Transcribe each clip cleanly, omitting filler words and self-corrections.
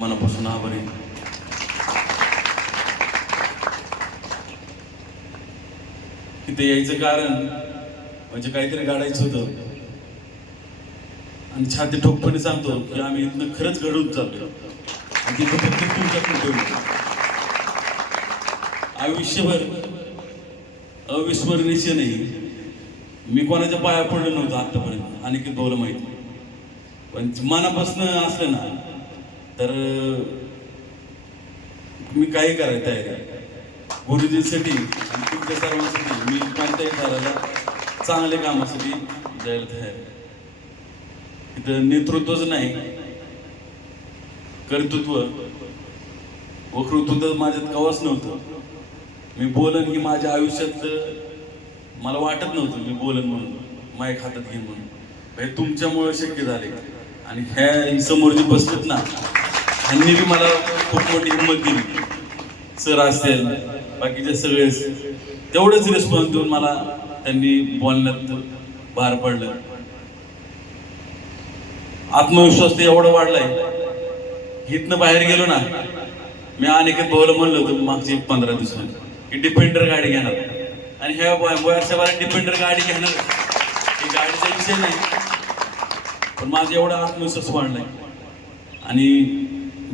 मनापासून आभारी. इथे यायचं कारण म्हणजे काहीतरी गाडायचं होतं आणि छाती ठोकपणे सांगतो की आम्ही इथनं खरंच घडवून चाललो आणि तिथं फक्त तुमच्याकडून ठेवलं. आयुष्यभर अविस्मरणीय नाही. मी कोणाच्या पाया पडलो नव्हतं आतापर्यंत, अनिकेत भाऊला माहिती. पण मनापासून असलं ना तर मी काही करायला तयार आहे गुरुजींसाठी आणि तुमच्या सर्वांसाठी. मी कोणत्याही ठराला चांगल्या कामासाठी जायला तयार आहे. इथं नेतृत्वच नाही, कर्तृत्व व कर्तृत्व तर माझ्यात कवाच नव्हतं. मी बोलन की माझ्या आयुष्यात मला वाटत नव्हतं मी बोलन म्हणून, माईक हातात घेईन म्हणून. हे तुमच्यामुळे शक्य झाले आणि ह्या समोर जे बसलेत ना ह्यांनी बी मला खूप मोठी हिंमत दिली. सर असतील बाकीचे सगळे तेवढंच रिस्पॉन्स देऊन मला त्यांनी बोलण्यात भार पडलं. आत्मविश्वास तर एवढा वाढलाय. इथनं बाहेर गेलो ना, मी अनिकेत भाऊला म्हणलं होतं मागचे 15 दिवसांनी की डिफेंडर गाडी घेणार आणि ह्या वर्षभरात डिफेंडर गाडी घेणार. ही गाडीचा विषय नाही, पण माझा एवढा आत्मविश्वास वाढलाय. आणि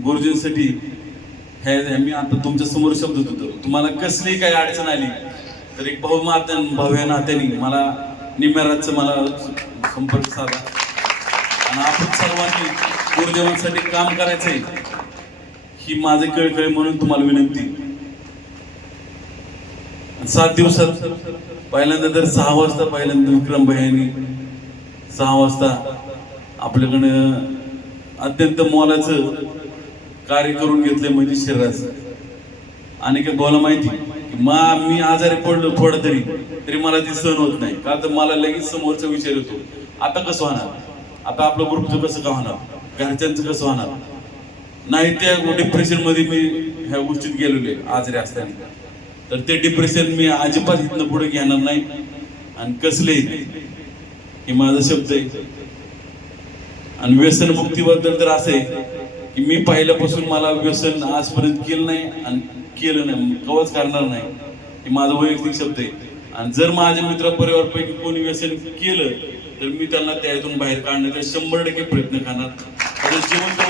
गुरुजींसाठी हे मी आता तुमच्या समोर शब्द होतो. तुम्हाला कसली काही अडचण आली तर एक भाऊ या नात्याने मला निम्यारातचं मला संपर्क साधा आणि आपण सर्वांनी गुरुदेवांसाठी काम करायचंय ही माझे कळकळी म्हणून तुम्हाला विनंती. 7 दिवसात पहिल्यांदा तर 6 वाजता पहिल्यांदा विक्रम भाईंनी 6 वाजता आपल्याकडं अत्यंत मोलाचं कार्य करून घेतले म्हणजे शरीराचं. आणि काय बोला माहिती की मी आजारी पडलो थोडं तरी मला ती सहन होत नाही. का तर मला लगेच समोरचा विचार येतो, आता कसं होणार, आता आपलं ग्रुपचं कसं का होणार, घरच्यांचं कसं होणार. नाही त्या डिप्रेशन मध्ये मी ह्या गोष्टीत गेलेले आजारी असताना. तर ते डिप्रेशन मी अजिबात इथनं पुढे घेणार नाही आणि कसले हे माझा शब्द आहे. आणि व्यसनमुक्तीबद्दल तर असं आहे की मी पहिल्यापासून मला व्यसन आजपर्यंत केलं नाही आणि केलं नाही, कवच करणार नाही. हे माझा वैयक्तिक शब्द आहे. आणि जर माझ्या मित्र परिवारपैकी कोणी व्यसन केलं तर मी त्यांना त्यातून बाहेर काढण्याचा 100% प्रयत्न करणार. जिवंत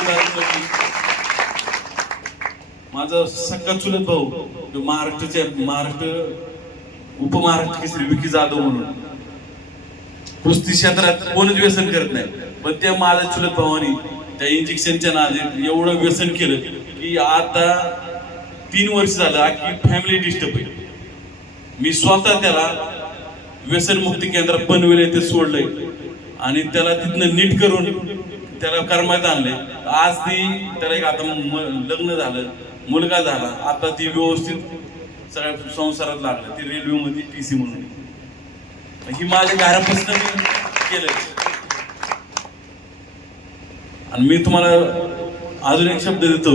माझा सख्खा चुलत भाऊ महाराष्ट्र उपमहाराष्ट्र केसरी विकी जाधव म्हणून कुस्ती क्षेत्रात कोणच व्यसन करत नाही, पण त्या माझ्या चुलत भावानी त्या इंजेक्शनच्या नादी एवढं व्यसन केलं की आता 3 वर्ष झालं की फॅमिली डिस्टर्ब आहे. मी स्वतः त्याला व्यसनमुक्ती केंद्रात बनविले, ते सोडलंय आणि त्याला तिथनं नीट करून त्याला कर्मात आणले. आज त्याला एक आता लग्न झालं, मुलगा झाला, आता ती व्यवस्थित सगळ्या संसारात लागलं. ती रेल्वेमध्ये TC म्हणून. ही माझ्या घरापासून केलंय. आणि मी तुम्हाला अजून एक शब्द देतो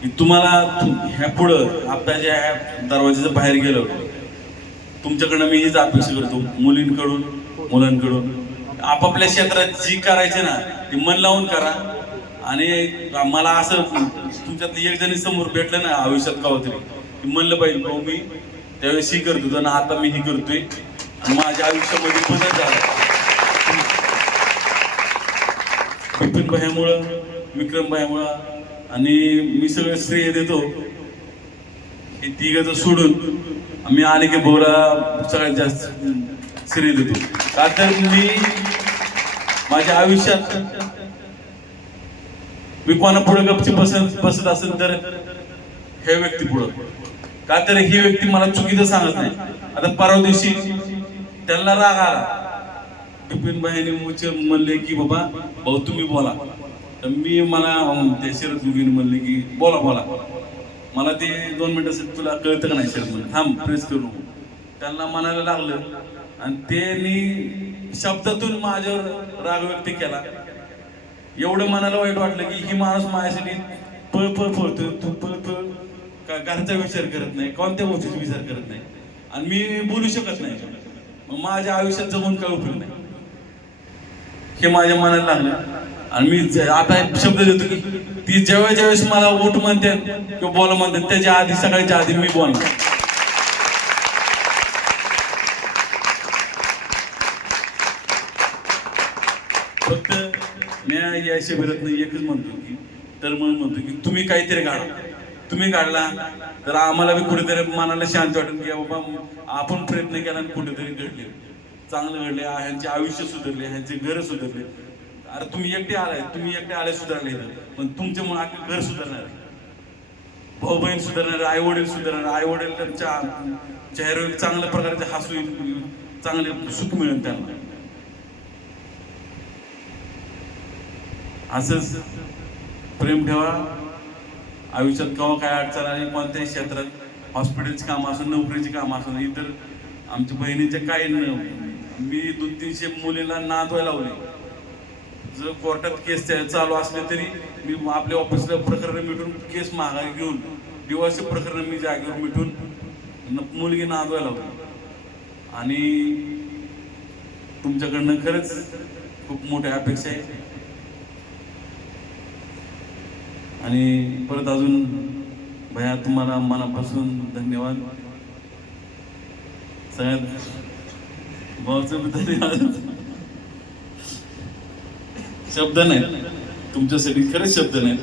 की तुम्हाला ह्या पुढं आपल्या ज्या दरवाजाच्या बाहेर गेलो तुमच्याकडनं मी हीच अपेक्षा करतो, मुलींकडून मुलांकडून. आपापल्या क्षेत्रात जी करायचे ना ती मन लावून करा. आणि मला असं तुमच्यात एक जणी समोर भेटलं ना आयुष्यात कवा तरी म्हणलं पाहिजे भाऊ मी त्यावेळेस ही करत होतो आणि आता मी ही करतोय आणि माझ्या आयुष्यामध्ये बदल झाला. विपिन भाईमुळं, विक्रम भाईमुळं. आणि मी सगळं श्रेय देतो हे तिघाचं सोडून मी अनिकेत भाऊला सगळ्यात जास्त श्रेय देतो. का तर मी माझ्या आयुष्यात मी कोणा पुढे गपची बसत असेल तर हे व्यक्ती पुढं. का तर ही व्यक्ती मला चुकीचं सांगत नाही. आता परवा दिवशी त्यांना राग आला, विपिन भाईने म्हणले की बाबा भाऊ तुम्ही बोला. तर मला त्या शरद गुरुजीने म्हणले की बोला. मला ते 2 मिनिटं तुला कळतं का नाही शरद म्हणलं, थांब प्रेस करू. त्यांना म्हणायला लागलं आणि त्यांनी शब्दातून माझ्यावर राग व्यक्त केला. एवढं मनाला वाईट वाटलं की ही माणूस माझ्यासाठी पळतोय, तू पळ का घरचा विचार करत नाही, कोणत्या गोष्टीचा विचार करत नाही आणि मी बोलू शकत नाही. मग माझ्या आयुष्यात जगून काय उपयोग नाही हे माझ्या मनाला लागलं. आणि मी आता एक शब्द देतो की ती ज्यावेळेस मला वोट म्हणते किंवा बोला म्हणते त्याच्या आधी सगळ्याच्या आधी मी बोलणार. फक्त मी या शिबिरात एकच म्हणतो की म्हणतो की तुम्ही काहीतरी काढा. तुम्ही काढला तर आम्हाला बी कुठेतरी मनाला शांत वाटेल की बाबा आपण प्रयत्न केला आणि कुठेतरी घडले, चांगलं घडले, ह्यांचे आयुष्य सुधारले, ह्यांचे घर सुधारले. अरे तुम्ही एकटे आले सुधारले, पण तुमच्यामुळे आपलं घर सुधारणार, भाऊ बहीण सुधारणार, आई वडील सुधारणार, आई वडील त्यांच्या चेहऱ्यावर चांगल्या प्रकारचे हसू येईल, चांगले सुख मिळेल त्यांना. असंच प्रेम ठेवा. आयुष्यात केव्हा काय अडचण आली कोणत्याही क्षेत्रात, हॉस्पिटलची कामं असून, नोकरीची कामं असून, इतर आमच्या बहिणीचे काही मी 200-300 मुलींना नांदवायला लावले. जर कोर्टात केस चालू असले तरी मी आपल्या ऑफिसला प्रकरण मिटून केस माघारी घेऊन डिवोर्सचे प्रकरण मी जागेवर मिटून मुलगी नांदवायला लावली. आणि तुमच्याकडनं खरंच खूप मोठ्या अपेक्षा आहे. आणि परत अजून भैया तुम्हाला मनापासून धन्यवाद. सगळ्यात भाऊचं धन्यवाद. शब्द नाहीत तुमच्यासाठी, खरेच शब्द नाहीत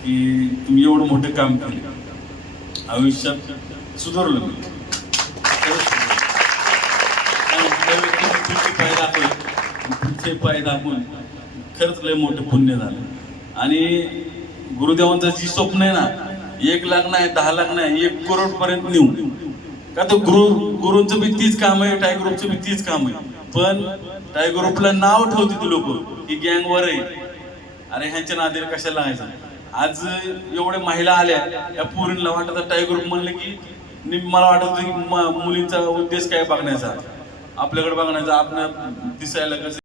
की तुम्ही एवढं मोठं काम केले, आयुष्यात सुधारलं मी. पुढचे पाय दाखवून खरंच लय मोठं पुण्य झालं. आणि गुरुदेवांचं जी स्वप्न आहे ना, 1 लाख नाही, 10 लाख नाही, 1 करोड पर्यंत नेऊ. का तर गुरुंचं बी तीच काम आहे, टायगर ग्रुपचं बी तीच काम आहे. पण टायगर ग्रुपला नाव ठेवते ती लोक ही गँगवर आहे. अरे ह्यांच्या नादीला कशाला लागायचं. आज एवढ्या महिला आल्या, या पोरींना वाटत टायगर ग्रुप म्हणलं की मला वाटत की मुलींचा उद्देश काय बघण्याचा, आपल्याकडे बघण्याचा, आपण दिसायला कसं